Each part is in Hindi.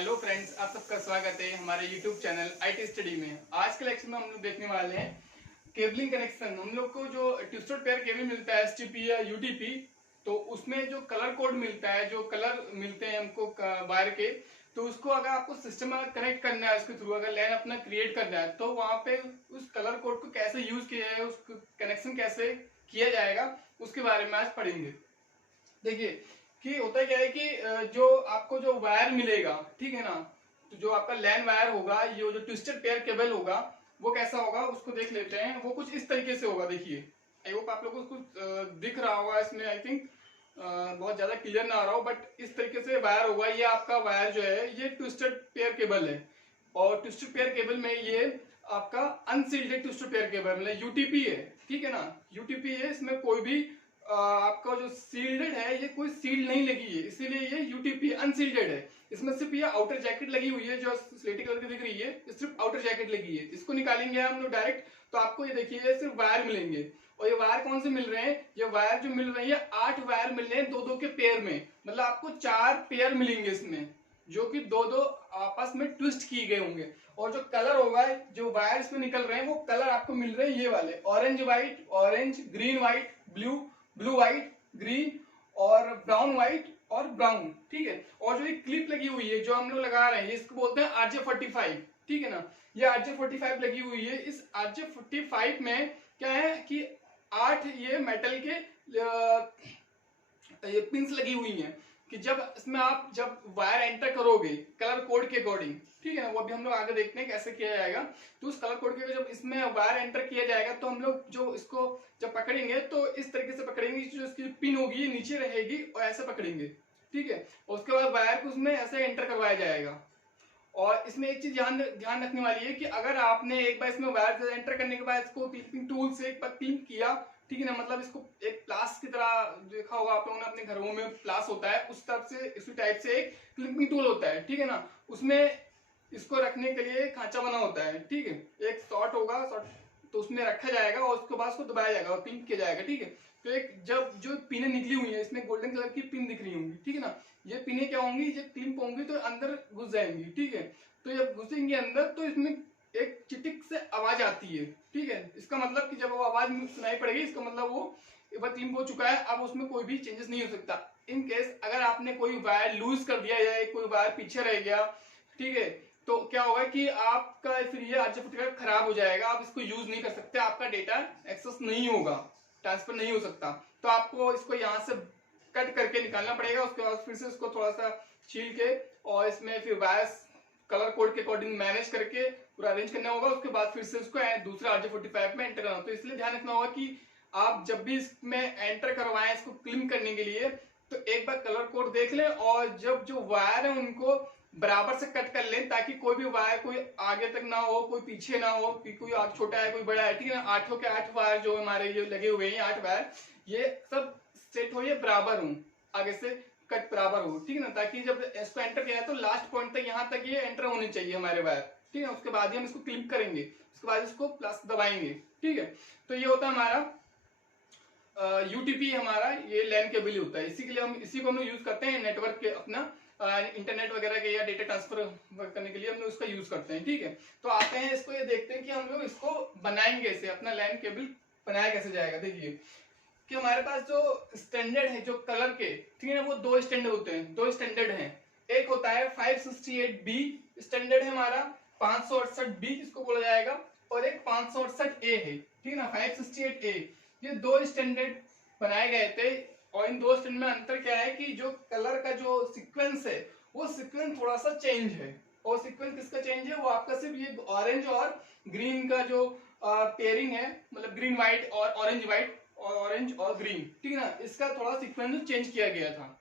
हेलो फ्रेंड्स, आप सबका स्वागत है हमारे यूट्यूब चैनल आईटी स्टडी में। आज के लेक्चर में हम लोग देखने वाले हैं केबलिंग कनेक्शन। हम लोग को जो ट्विस्टेड पेयर केबल मिलता है एसटीपी या यूटीपी, तो उसमें जो कलर कोड मिलता है, जो कलर मिलते हैं हमको वायर के, तो उसको अगर आपको सिस्टम में कनेक्ट करना है, उसके थ्रू अगर लैन अपना क्रिएट करना है, तो वहां पे उस कलर कोड को कैसे यूज किया जाए, उस कनेक्शन कैसे किया जाएगा, उसके बारे में आज पढ़ेंगे। देखिए कि होता क्या है कि जो आपको जो वायर मिलेगा, ठीक है ना, तो जो आपका लैन वायर होगा, ये जो ट्विस्टेड पेयर केबल होगा, वो कैसा होगा उसको देख लेते हैं। वो कुछ इस तरीके से होगा। देखिए, आई होप आप लोगों को कुछ दिख रहा होगा इसमें। आई थिंक बहुत ज्यादा क्लियर ना आ रहा हो, बट इस तरीके से वायर होगा। ये आपका वायर जो है ये ट्विस्टेड पेयर केबल है, और ट्विस्टेड पेयर केबल में ये आपका अनसील्डेड ट्विस्टेड पेयर केबल मतलब यूटीपी है, ठीक है ना। यूटीपी है, इसमें कोई भी आपका जो सील्डेड है, ये कोई सील नहीं लगी है, इसीलिए ये यूटीपी अनसील्डेड है। इसमें सिर्फ ये आउटर जैकेट लगी हुई है, जो स्लेटी कलर की दिख रही है, सिर्फ आउटर जैकेट लगी है। इसको निकालेंगे हम लोग डायरेक्ट, तो आपको ये देखिए सिर्फ वायर मिलेंगे। और ये वायर कौन से मिल रहे हैं? ये वायर जो मिल रही है 8 वायर मिल रहे हैं दो दो के पेयर में, मतलब आपको 4 पेयर मिलेंगे इसमें, जो कि दो दो आपस में ट्विस्ट किए गए होंगे। और जो कलर होगा, जो वायर इसमें निकल रहे हैं, वो कलर आपको मिल रहे हैं ये वाले, orange white, orange green white, blue, blue white, green, और ब्राउन व्हाइट और ब्राउन, ठीक है। और जो ये क्लिप लगी हुई है जो हम लोग लगा रहे हैं, इसको बोलते हैं RJ45, ठीक है ना। ये RJ45 लगी हुई है। इस RJ45 में क्या है कि 8 ये मेटल के ये पिंस लगी हुई हैं, कि जब इसमें आप जब वायर एंटर करोगे कलर कोड के अकॉर्डिंग, ठीक है ना, वो अभी हम लोग आगे देखते हैं कैसे किया जाएगा। तो उस कलर कोड के जब इसमें वायर एंटर किया जाएगा, तो हम लोग जो इसको जब पकड़ेंगे तो इस तरीके से पकड़ेंगे, जो इसकी पिन होगी नीचे रहेगी और ऐसे पकड़ेंगे, ठीक है। और उसके बाद वायर को उसमें ऐसे एंटर करवाया जाएगा। और इसमें एक चीज ध्यान ध्यान रखने वाली है कि अगर आपने एक बार इसमें वायर एंटर करने के बाद इसको क्लिपिंग टूल से एक बार क्लिप किया, ठीक है ना, मतलब इसको एक प्लास की तरह, देखा होगा आप लोगों ने अपने घरों में प्लास होता है, उस तरफ से इसी टाइप से एक क्लिपिंग टूल होता है, ठीक है ना। उसमें इसको रखने के लिए खांचा बना होता है, ठीक है। एक शॉर्ट होगा, शॉर्ट, तो उसमें रखा जाएगा और उसके बाद उसको दबाया जाएगा और क्लिप किया जाएगा, ठीक है। तो एक जब जो पिने निकली हुई है, इसमें गोल्डन कलर की पिन दिख रही होंगी, ठीक है ना, ये पिने क्या होंगी, जब क्लिप होंगी तो अंदर घुस जाएंगी, ठीक है। तो जब घुसेंगे अंदर, तो इसमें एक चिटिक से आवाज आती है, ठीक है। इसका मतलब कि जब वो आवाज सुनाई पड़ेगी, इसका मतलब वो एक बार क्लिप हो चुका है, अब उसमें कोई भी चेंजेस नहीं हो सकता। इन केस अगर आपने कोई वायर लूज कर दिया या कोई वायर पीछे रह गया, ठीक है, तो क्या होगा कि आपका फिर ये RJ45 खराब हो जाएगा, आप इसको यूज नहीं कर सकते, आपका डेटा एक्सेस नहीं होगा, ट्रांसफर नहीं हो सकता। तो आपको इसको यहाँ से कट करके निकालना पड़ेगा। उसके बाद फिर से इसको थोड़ा सा छील के और इसमें फिर वायर्स कलर कोड के अकॉर्डिंग मैनेज करके पूरा अरेंज करना होगा। उसके बाद फिर से उसको दूसरा RJ45 में एंटर करना। तो इसलिए ध्यान रखना होगा कि आप जब भी इसमें एंटर करवाएं इसको क्लीन करने के लिए, तो एक बार कलर कोड देख लें, और जब जो वायर है उनको बराबर से कट कर लें, ताकि कोई भी वायर कोई आगे तक ना हो, कोई पीछे ना हो, कि कोई छोटा है कोई बड़ा है, ठीक है ना। 8 के 8 वायर जो हमारे ये लगे हुए हैं, 8 वायर, ये सब सेट हो, ये बराबर हो, आगे से कट बराबर हो, ठीक है ना। ताकि जब इसको एंटर किया तो लास्ट पॉइंट तक यहाँ तक ये एंटर होने चाहिए हमारे वायर, ठीक है। उसके बाद ही हम इसको क्लिक करेंगे, उसके बाद इसको प्लस दबाएंगे, ठीक है। तो ये होता है हमारा यूटीपी, हमारा ये लैन केबल होता है। इसी के लिए हम इसी को हम यूज करते हैं नेटवर्क के, अपना इंटरनेट वगैरह के या डेटा ट्रांसफर करने के लिए हम लोग इसका यूज करते हैं, ठीक है। तो आते हैं इसको, ये देखते हैं कि हम लोग इसको बनाएंगे कैसे, अपना लैन केबल बनाया कैसे जाएगा। देखिए कि हमारे पास जो स्टैंडर्ड है जो कलर के, ठीक है ना, वो 2 स्टैंडर्ड होते हैं, 2 स्टैंडर्ड हैं। एक होता है 568B स्टैंडर्ड है हमारा, 568B जिसको बोला जाएगा, और एक 568A है, ठीक है ना, 568A। ये 2 स्टैंडर्ड बनाए गए थे। और इन 2 स्टैंडर्ड में अंतर क्या है कि जो कलर का जो सीक्वेंस है, वो सीक्वेंस थोड़ा सा चेंज है। और सीक्वेंस किसका चेंज है? वो आपका सिर्फ ये ऑरेंज और ग्रीन का जो पेयरिंग है, मतलब ग्रीन व्हाइट और ऑरेंज व्हाइट और ऑरेंज और ग्रीन, ठीक है ना, इसका थोड़ा सीक्वेंस चेंज किया गया था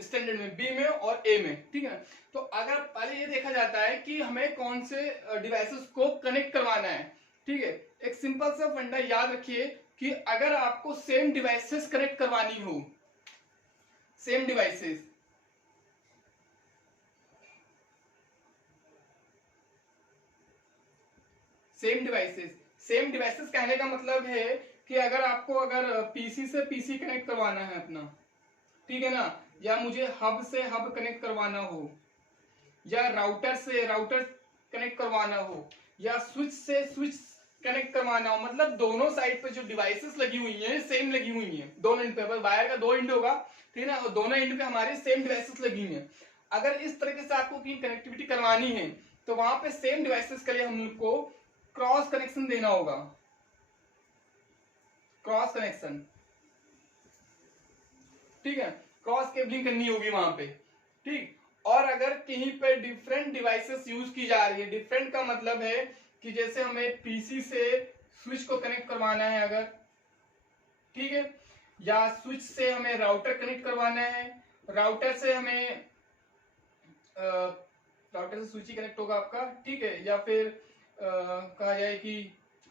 स्टैंडर्ड में, बी में और ए में, ठीक है ना। तो अगर पहले ये देखा जाता है कि हमें कौन से डिवाइसेस को कनेक्ट करवाना है, ठीक है। एक सिंपल सा फंडा याद रखिए कि अगर आपको सेम डिवाइसेस कनेक्ट करवानी हो, सेम डिवाइसेस, सेम डिवाइसेस कहने का मतलब है कि अगर आपको अगर पीसी से पीसी कनेक्ट करवाना है अपना, ठीक है ना, या मुझे हब से हब कनेक्ट करवाना हो, या राउटर से राउटर कनेक्ट करवाना हो, या स्विच से स्विच कनेक्ट करवाना हो, मतलब दोनों साइड पे जो डिवाइसेस लगी हुई हैं सेम लगी हुई हैं दोनों एंड पे। वायर का 2 एंड होगा, ठीक है ना, और दोनों एंड पे हमारे सेम डिवाइसेस लगी हुई हैं। अगर इस तरीके से आपको कनेक्टिविटी करवानी है तो वहां पे सेम डिवाइसेस के लिए हम लोग को क्रॉस कनेक्शन देना होगा, क्रॉस कनेक्शन, ठीक है, क्रॉस केबलिंग करनी होगी वहां पे, ठीक। और अगर कहीं पे डिफरेंट डिवाइसेस यूज की जा रही है, डिफरेंट का मतलब है कि जैसे हमें पीसी से स्विच को कनेक्ट करवाना है अगर, ठीक है, या स्विच से हमें राउटर कनेक्ट करवाना है, राउटर से हमें राउटर से स्विच ही कनेक्ट होगा आपका, ठीक है, या फिर कहा जाए कि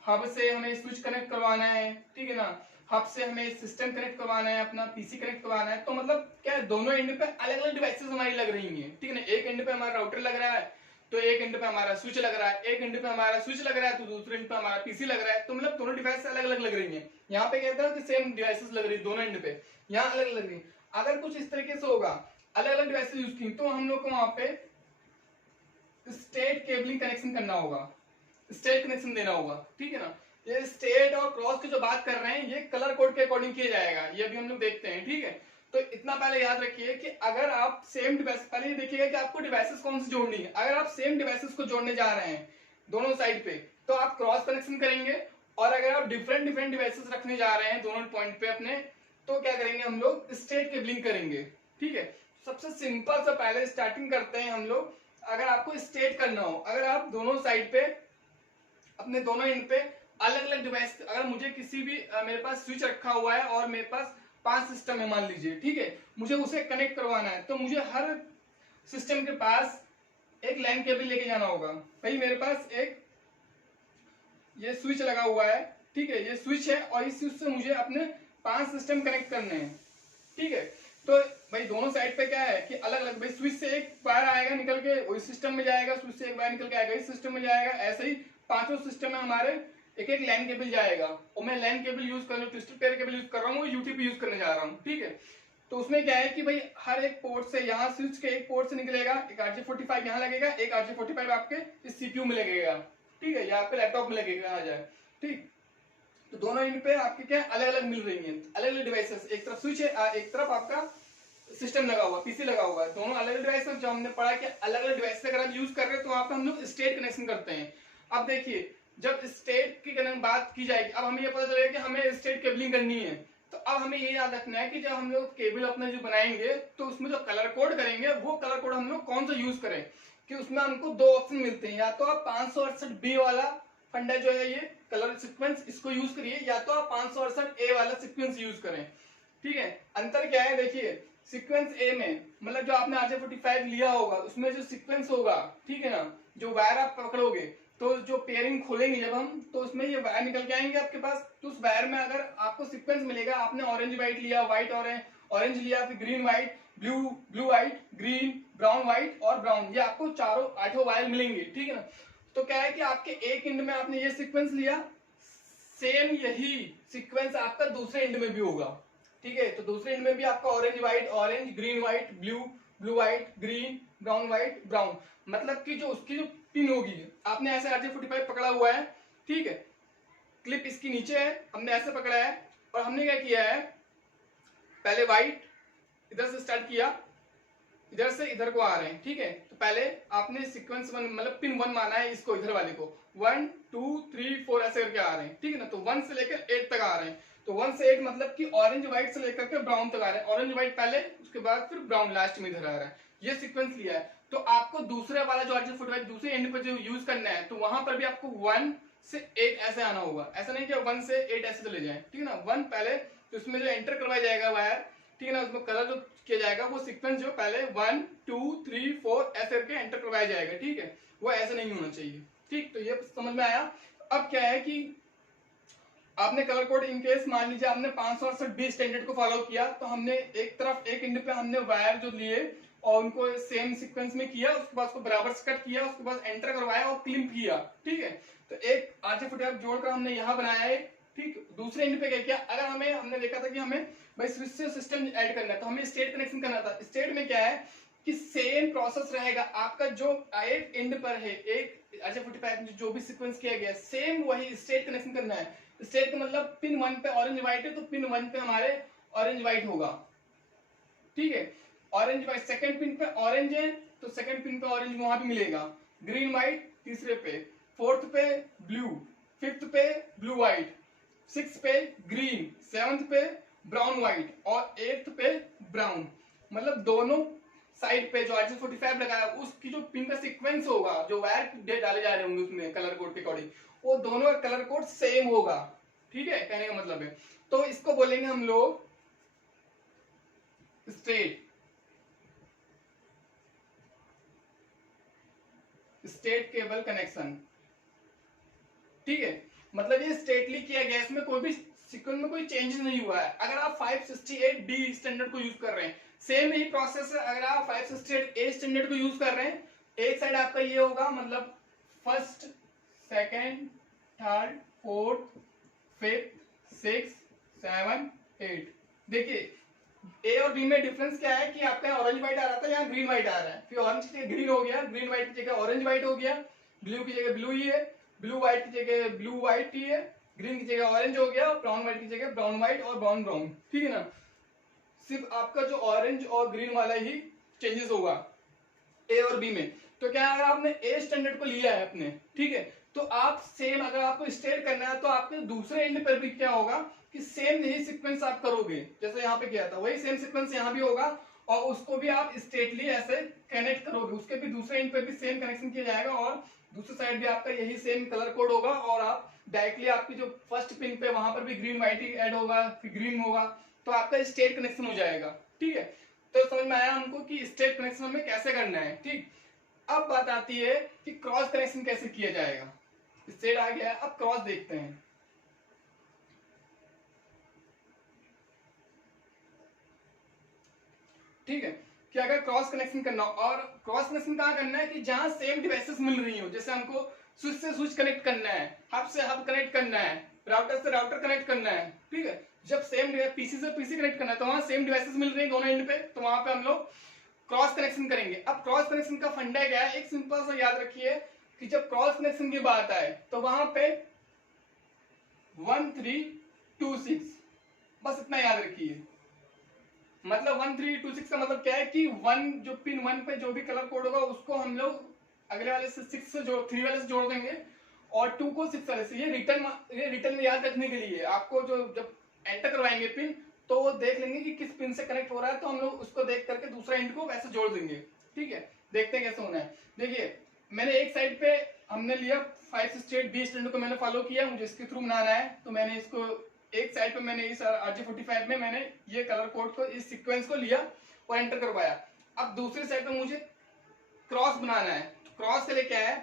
हब से हमें स्विच कनेक्ट करवाना है, ठीक है ना, हब से हमें सिस्टम कनेक्ट करवाना है, अपना पीसी कनेक्ट करवाना है, तो मतलब क्या है, दोनों एंड पे अलग अलग डिवाइसेस हमारी लग रही हैं, ठीक है ना। एक एंड पे हमारा राउटर लग रहा है तो एक एंड पे हमारा स्विच लग रहा है, एक एंड पे हमारा स्विच लग रहा है तो दूसरे एंड पे हमारा पीसी लग रहा है, तो मतलब दोनों डिवाइस अलग अलग लग रही हैं। यहाँ पे कहता है कि सेम डिवाइसेस लग रही है दोनों एंड पे, यहाँ अलग अलग लग रही है। अगर कुछ इस तरीके से होगा, अलग अलग डिवाइसेस यूज की, तो हम लोग को वहां पे स्टेट केबलिंग कनेक्शन करना होगा, स्टेट कनेक्शन देना होगा, ठीक है ना। ये स्टेट और क्रॉस की जो बात कर रहे हैं ये कलर कोड के अकॉर्डिंग किया जाएगा, ये अभी हम लोग देखते हैं, ठीक है। तो इतना पहले याद रखिए कि अगर आप सेम डिवाइस, पहले ये देखिएगा कि आपको डिवाइसेस कौन सी जोड़नी है। अगर आप सेम डिवाइसेस को जोड़ने जा रहे हैं दोनों साइड पे तो आप क्रॉस कनेक्शन करेंगे, और अगर आप डिफरेंट डिफरेंट डिवाइसेस रखने जा रहे हैं दोनों पॉइंट पे अपने, तो क्या करेंगे हम लोग, स्टेट केबलिंग करेंगे, ठीक है। सबसे सिंपल से पहले स्टार्टिंग करते हैं हम लोग। अगर आपको स्टेट करना हो, अगर आप दोनों साइड पे अपने दोनों एंड पे अलग अलग डिवाइस, अगर मुझे किसी भी मेरे पास स्विच रखा हुआ है और मेरे पास 5 सिस्टम है मान लीजिए, ठीक है, मुझे उसे कनेक्ट करवाना है, तो मुझे हर सिस्टम के पास एक लैन केबल लेके जाना होगा। भाई मेरे पास एक ये स्विच लगा हुआ है, ठीक है, ये स्विच है और इस स्विच से मुझे अपने 5 सिस्टम कनेक्ट करने हैं, ठीक है। तो भाई दोनों साइड पे क्या है कि अलग अलग, भाई स्विच से एक वायर आएगा निकल के वही सिस्टम में जाएगा, स्विच से एक वायर निकल के आएगा इस सिस्टम में जाएगा, ऐसे ही पांचों सिस्टम में हमारे एक एक लैन केबल जाएगा। और मैं लैन केबल यूज कर रहा हूँ, ट्विस्टेड पेयर केबल यूज कर रहा हूँ, यूटीपी यूज करने जा रहा हूँ, ठीक है। तो उसमें क्या है कि भाई हर एक पोर्ट से, यहाँ स्विच के एक पोर्ट से निकलेगा एक RJ45 यहाँ लगेगा, एक RJ45 आपके इस CPU में लगेगा, ठीक है, या आपके लैपटॉप में लगेगा आ जाए, ठीक। तो दोनों एंड पे आपके क्या अलग अलग मिल रही हैं, अलग अलग डिवाइसेस, एक तरफ स्विच है एक तरफ आपका सिस्टम लगा हुआ, पीसी लगा हुआ है, दोनों अलग अलग डिवाइस। जो हमने पढ़ा कि अलग अलग डिवाइस अगर आप यूज कर रहे हैं तो वहां पे हम लोग स्टेट कनेक्शन करते हैं। अब देखिए जब स्टेट की बात की जाएगी, अब हमें ये पता चलेगा कि हमें स्टेट केबलिंग करनी है, तो अब हमें ये याद रखना है कि जब हम लोग केबल अपना जो बनाएंगे तो उसमें जो कलर कोड करेंगे वो कलर कोड हम लोग कौन सा यूज करें, कि उसमें हमको 2 ऑप्शन मिलते हैं, या तो आप 568B वाला फंडा जो है ये कलर सीक्वेंस इसको यूज करिए, या तो आप 568A वाला सीक्वेंस यूज करें, ठीक है। अंतर क्या है देखिए, सीक्वेंस ए में मतलब जो आपने RJ45 लिया होगा उसमें जो सीक्वेंस होगा, ठीक है ना, जो वायर आप पकड़ोगे तो जो पेयरिंग खोलेंगे जब हम, तो उसमें ये वायर निकल के आएंगे आपके पास, तो उस वायर में अगर आपको सीक्वेंस मिलेगा, आपने ऑरेंज व्हाइट लिया, व्हाइट ऑरेंज लिया, फिर green white, blue white, green brown white और ब्राउन, ये आपको चारों 8 वायर मिलेंगे, ठीक है ना। तो क्या है कि आपके एक एंड में आपने ये सीक्वेंस लिया, सेम यही सीक्वेंस आपका दूसरे एंड में भी होगा, ठीक है। तो दूसरे एंड में भी आपका orange white, orange green white, blue white, green brown white brown, मतलब कि जो उसकी जो पिन होगी, आपने ऐसे RJ45 पकड़ा हुआ है, ठीक है, क्लिप इसकी नीचे है, हमने ऐसे पकड़ा है और हमने क्या किया है, पहले व्हाइट इधर से स्टार्ट किया, इधर से इधर को आ रहे हैं, ठीक है। तो पहले आपने सीक्वेंस 1 मतलब पिन 1 माना है इसको, इधर वाले को 1 2 3 4 ऐसे करके आ रहे हैं, ठीक है ना। तो 1 से लेकर 8 तक आ रहे हैं, तो 1 से 8 मतलब कि ऑरेंज व्हाइट से लेकर के ब्राउन तक आ रहे हैं, ऑरेंज व्हाइट पहले, उसके बाद फिर ब्राउन लास्ट में इधर आ रहा है, ये सीक्वेंस लिया है। तो आपको दूसरे वाला जो RJ45 दूसरे एंड पर जो यूज करना है, तो वहां पर भी आपको 1 से 8 ऐसे आना होगा, ऐसा नहीं कि 1 से 8 ऐसे चले जाए, ठीक है ना। 1 पहले, तो उसमें जो एंटर करवाया जाएगा वायर, ठीक है ना, उसमें कलर जो किया जाएगा वो सीक्वेंस जो पहले 1 2 3 4 ऐसे करके एंटर करवाया जाएगा, ठीक है, वो ऐसे नहीं होना चाहिए, ठीक। तो ये समझ में आया। अब क्या है कि आपने कलर कोड इनकेस मान लीजिए आपने 568B स्टैंडर्ड को फॉलो किया, तो हमने एक तरफ एक एंड पे हमने वायर जो लिए और उनको सेम सीक्वेंस में किया, उसके बाद उसको बराबर से कट किया, उसके बाद एंटर करवाया और क्लिप किया, ठीक है। तो एक RJ45 जोड़कर हमने यहाँ बनाया है, ठीक। दूसरे एंड पे क्या किया, अगर हमने देखा था कि हमें भाई स्विच से सिस्टम ऐड करना है, तो हमें स्टेट कनेक्शन करना था। स्टेट में क्या है कि सेम प्रोसेस रहेगा आपका, जो एक एंड पर है एक RJ45 में जो भी सीक्वेंस किया गया सेम वही स्टेट कनेक्शन करना है। स्टेट का मतलब पिन 1 पे ऑरेंज व्हाइट है तो पिन 1 पे हमारे ऑरेंज व्हाइट होगा, ठीक है। ऑरेंज व्हाइट सेकंड पिन पे ऑरेंज है तो सेकंड पिन पे ऑरेंज वहां पे मिलेगा, ग्रीन व्हाइट तीसरे पे, फोर्थ पे ब्लू, फिफ्थ पे ब्लू व्हाइट, सिक्स पे ग्रीन, सेवंथ पे ब्राउन व्हाइट और एट्थ पे ब्राउन। मतलब दोनों साइड पे जो RJ45 लगाया उसकी जो पिन का सीक्वेंस होगा, जो वायर डाले जा रहे होंगे उसमें कलर कोड के अकॉर्डिंग, वो दोनों का कलर कोड सेम होगा, ठीक है, कहने का मतलब है। तो इसको बोलेंगे हम लोग स्टेट केबल कनेक्शन, ठीक है। मतलब ये स्टेटली किया गया, इसमें कोई भी सीक्वेंस में कोई चेंजेस नहीं हुआ है। अगर आप 568D स्टैंडर्ड को यूज कर रहे हैं, सेम ही प्रोसेस है। अगर आप 568A स्टैंडर्ड को यूज कर रहे हैं, एक साइड आपका ये होगा, मतलब first, second, third, fourth, fifth, six, 7, 8। देखिए ए और बी में डिफरेंस क्या है कि आपका ऑरेंज व्हाइट आ रहा था, यहाँ ग्रीन व्हाइट आ रहा है, फिर ऑरेंज की जगह ग्रीन हो गया, ग्रीन व्हाइट की जगह ऑरेंज व्हाइट हो गया, ब्लू की जगह ब्लू ही है, ब्लू व्हाइट की जगह ब्लू व्हाइट ही है, ग्रीन की जगह ऑरेंज हो गया, ब्राउन व्हाइट की जगह ब्राउन व्हाइट और ब्राउन ब्राउन, ठीक है ना। सिर्फ आपका जो ऑरेंज और ग्रीन वाला ही चेंजेस होगा ए और बी में। तो क्या अगर आपने ए स्टैंडर्ड को लिया है अपने, ठीक है, तो आप सेम अगर आपको स्टेट करना है तो आपके दूसरे एंड पर भी क्या होगा कि सेम यही सीक्वेंस आप करोगे, जैसे यहाँ पे किया था वही सेम सीक्वेंस यहाँ भी होगा और उसको भी आप स्टेटली ऐसे कनेक्ट करोगे, उसके भी दूसरे एंड पे भी सेम कनेक्शन किया जाएगा और दूसरी साइड भी आपका यही सेम कलर कोड होगा और आप डायरेक्टली आपकी जो फर्स्ट पिन पे वहां पर भी ग्रीन व्हाइट ही ऐड होगा, फिर ग्रीन होगा, तो आपका स्टेट कनेक्शन हो जाएगा, ठीक है। तो समझ में आया हमको कि स्टेट कनेक्शन हमें कैसे करना है, ठीक। अब बात आती है कि क्रॉस कनेक्शन कैसे किया जाएगा। स्टेट आ गया, अब क्रॉस देखते हैं। ठीक है, कि अगर क्रॉस कनेक्शन करना, और क्रॉस कनेक्शन कहाँ करना है कि जहां सेम डिवाइसेस मिल रही हो, जैसे हमको स्विच से स्विच कनेक्ट करना है, हब से हब कनेक्ट करना है, राउटर से राउटर कनेक्ट करना है, ठीक है। जब सेम पीसी से पीसी कनेक्ट करना है तो वहां सेम डिवाइसेस मिल रही है दोनों एंड पे, तो वहां पे हम लोग क्रॉस कनेक्शन करेंगे। अब क्रॉस कनेक्शन का फंडा क्या है, एक सिंपल सा याद रखिए कि जब क्रॉस कनेक्शन की बात आए तो वहां पे 1326, बस इतना याद रखिए। मतलब 1326 का मतलब क्या है कि वन जो पिन 1 पे जो भी कलर कोड होगा उसको हम लोग अगले वाले से 6 से जोड़ 3 वाले से जोड़ देंगे और 2 को 6 वाले से। ये रिटर्न में याद रखने के लिए आपको जो जब एंटर करवाएंगे पिन तो वो देख लेंगे कि किस पिन से कनेक्ट हो रहा है, तो हम लोग उसको देख करके दूसरा एंड को वैसे जोड़ देंगे, ठीक है। देखते हैं कैसे होना है। देखिए मैंने एक साइड पे हमने लिया 568B स्टैंडर्ड को मैंने फॉलो किया, मुझे इसके थ्रू बनाना है, तो मैंने इसको एक साइड पे मैंने इस RJ45 में मैंने ये कलर कोड को इस सीक्वेंस को लिया और एंटर करवाया। अब दूसरी साइड पे मुझे क्रॉस बनाना है। क्रॉस के लिए क्या है,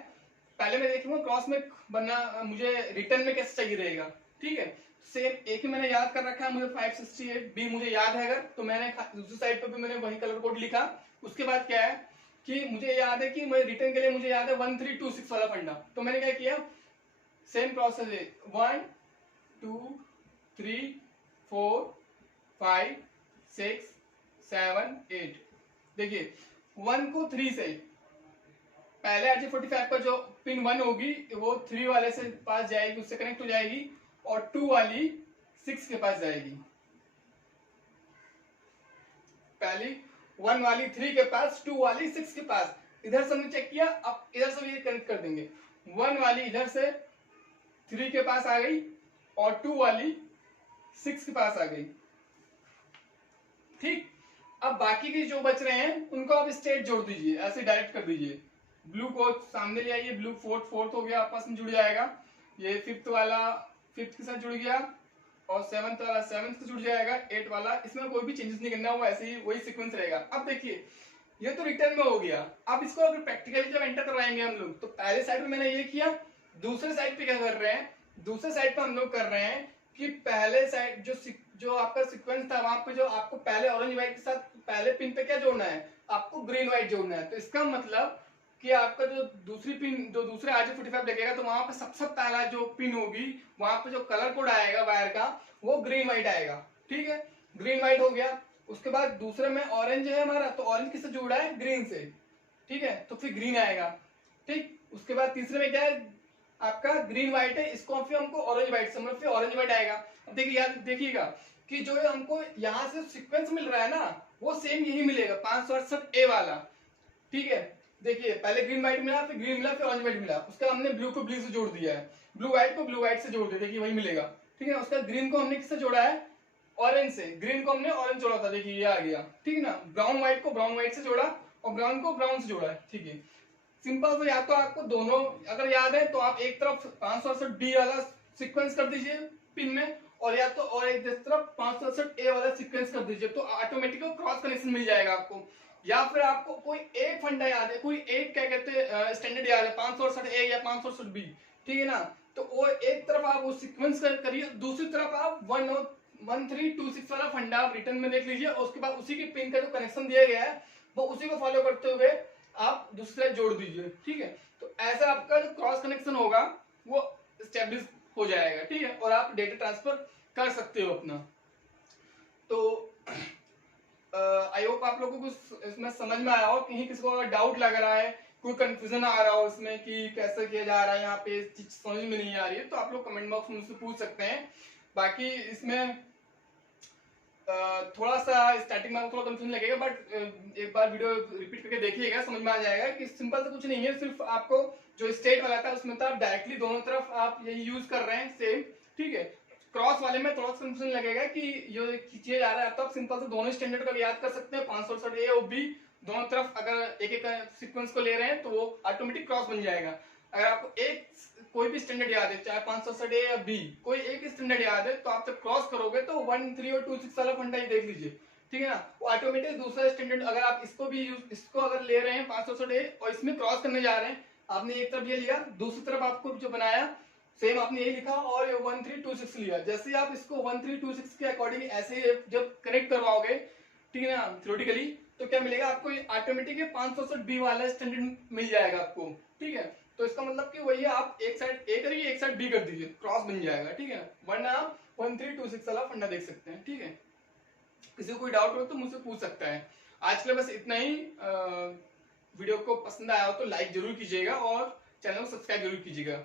पहले मैं देखूंगा क्रॉस में बनना मुझे रिटर्न में कैसे चाहिए रहेगा, ठीक है। सेम एक ही मैंने याद कर रखा है, मुझे 568B मुझे याद है, अगर तो मैंने दूसरी साइड पे भी मैंने वही कलर कोड लिखा। उसके बाद क्या है कि मुझे याद है कि मैं रिटर्न के लिए मुझे याद है 1326 वाला फंडा, तो मैंने क्या किया, सेम प्रोसेस है 1 2 3 4 5 6 7 8। देखिए 1 को 3 से पहले RJ45 का जो पिन 1 होगी वो 3 वाले से पास जाएगी, उससे कनेक्ट हो जाएगी और 2 वाली 6 के पास जाएगी। पहली 1 वाली 3 के पास, 2 वाली 6 के पास। इधर से हमने चेक किया, अब इधर से भी कनेक्ट कर देंगे। 1 वाली इधर से 3 के पास आ गई और 2 वाली 6 के पास आ गई, ठीक। अब बाकी के जो बच रहे हैं उनको आप स्टेट जोड़ दीजिए, ऐसे डायरेक्ट कर दीजिए। ब्लू को सामने ले आइए, ब्लू फोर्थ हो गया, आपस में जुड़ जाएगा। ये फिफ्थ वाला फिफ्थ के साथ जुड़ गया और सेवंथ वाला सेवंथ से जुड़ जाएगा, 8 वाला, इसमें कोई भी चेंजेस नहीं करना हुआ, ऐसे ही वही सीक्वेंस रहेगा। अब देखिए ये तो रिटर्न में हो गया। अब इसको अगर प्रैक्टिकली जब एंटर करवाएंगे हम लोग, तो पहले साइड पे मैंने ये किया, दूसरे साइड पे क्या कर रहे हैं, दूसरे साइड पे हम लोग कर रहे हैं कि पहले साइड जो आपका सीक्वेंस था वहां पे जो आपको पहले ऑरेंज व्हाइट के साथ पहले पिन पे क्या जोड़ना है, आपको ग्रीन व्हाइट जोड़ना है। तो इसका मतलब कि आपका जो दूसरी पिन जो दूसरे RJ45 लगेगा तो वहां पे सबसे पहला जो पिन होगी वहां पे जो कलर कोड आएगा वायर का वो ग्रीन व्हाइट आएगा, ठीक है। ग्रीन व्हाइट हो गया। उसके बाद दूसरे में ऑरेंज है हमारा, तो ऑरेंज किससे जुड़ा है, ग्रीन से, ठीक है, तो फिर ग्रीन आएगा, ठीक। उसके बाद तीसरे में क्या है आपका ग्रीन व्हाइट है, इसको फिर हमको ऑरेंज व्हाइट से, मतलब फिर ऑरेंज व्हाइट आएगा। अब देखिए याद देखिएगा कि जो हमको यहाँ से सीक्वेंस मिल रहा है ना, वो सेम यही मिलेगा 568 ए वाला, ठीक है। देखिए पहले ग्रीन व्हाइट मिला, फिर ग्रीन मिला, फिर ऑरेंज व्हाइट मिला, उसका हमने ब्लू को ब्लू से जोड़ दिया है, ब्लू व्हाइट को ब्लू व्हाइट से जोड़ दिया, देखिए वही मिलेगा, ठीक है। उसका ग्रीन को हमने किससे जोड़ा है, ऑरेंज से, ग्रीन को हमने ऑरेंज जोड़ा था, देखिए ये आ गया, ठीक है ना। ब्राउन व्हाइट को ब्राउन व्हाइट से जोड़ा और ब्राउन को ब्राउन से जोड़ा है, ठीक है। सिंपल से या तो आपको दोनों अगर याद है तो आप एक तरफ 568 बी वाला सीक्वेंस कर दीजिए पिन में, और या तो और एक तरफ 568 ए वाला सीक्वेंस कर दीजिए, तो ऑटोमेटिक क्रॉस कनेक्शन मिल जाएगा आपको। या फिर आपको कोई एक फंडा याद है, कोई एक क्या कहते हैं स्टैंडर्ड याद है, 568 ए या 568 बी, ठीक है ना। तो वो एक तरफ आप वो सीक्वेंस करिए, दूसरी तरफ आप 1326 वाला फंडा आप रिटर्न में देख लीजिए, और उसके बाद उसी के पिन का जो कनेक्शन दिया गया है वो उसी को फॉलो करते हुए आप दूसरे जोड़ दीजिए, ठीक है। तो ऐसा आपका जो क्रॉस कनेक्शन होगा वो स्टेब्लिश हो जाएगा, ठीक है, और आप डेटा ट्रांसफर कर सकते हो अपना। तो आई होप आप लोगों को इसमें समझ में आया हो, कहीं किसी को अगर डाउट लग रहा है, कोई कंफ्यूजन आ रहा हो इसमें कि कैसे किया जा रहा है, यहाँ पे चीज समझ में नहीं आ रही है, तो आप लोग कमेंट बॉक्स में मुझसे पूछ सकते हैं। बाकी इसमें थोड़ा सा स्टार्टिंग में थोड़ा कंफ्यूजन लगेगा, बट एक बार वीडियो रिपीट करके देखिएगा, समझ में आ जाएगा कि सिंपल से कुछ नहीं है, सिर्फ आपको जो स्टेट वाला था उसमें तो आप डायरेक्टली दोनों तरफ आप यही यूज कर रहे हैं सेम, ठीक है। क्रॉस वाले में थोड़ा कंफ्यूजन लगेगा कि ये खींचे जा रहा है, तो आप सिंपल से दोनों स्टैंडर्ड का याद कर सकते हैं, 568 ए और बी दोनों तरफ अगर एक एक सीक्वेंस को ले रहे हैं तो वो ऑटोमेटिक क्रॉस बन जाएगा। अगर आपको एक कोई भी स्टैंडर्ड याद है, चाहे 568 ए या बी, कोई एक स्टैंडर्ड याद है, तो आप जब क्रॉस करोगे तो 1, 3 और 2, 6 वाला फंडा ही देख लीजिए, ठीक है ना। वो ऑटोमेटिक दूसरा स्टैंडर्ड अगर आप इसको भी इसको अगर ले रहे हैं 568 ए और इसमें क्रॉस करने जा रहे हैं, आपने एक तरफ ये लिया, दूसरी तरफ आपको जो बनाया सेम आपने ये लिखा और 1326 लिया, जैसे ही आप इसको 1326 के अकॉर्डिंग ऐसे जब कनेक्ट करवाओगे, ठीक है ना, थ्योरेटिकली, तो क्या मिलेगा आपको, ऑटोमेटिक 568 बी वाला स्टैंडर्ड मिल जाएगा आपको, ठीक है। तो इसका मतलब कि वही आप एक साइड ए करिए, एक साइड बी कर दीजिए, क्रॉस बन जाएगा, ठीक है। वरना आप 1326 वाला फंडा देख सकते हैं, ठीक है। किसी को कोई डाउट हो तो मुझसे पूछ सकता है। आज के लिए बस इतना ही। वीडियो को पसंद आया हो तो लाइक जरूर कीजिएगा और चैनल को सब्सक्राइब जरूर कीजिएगा।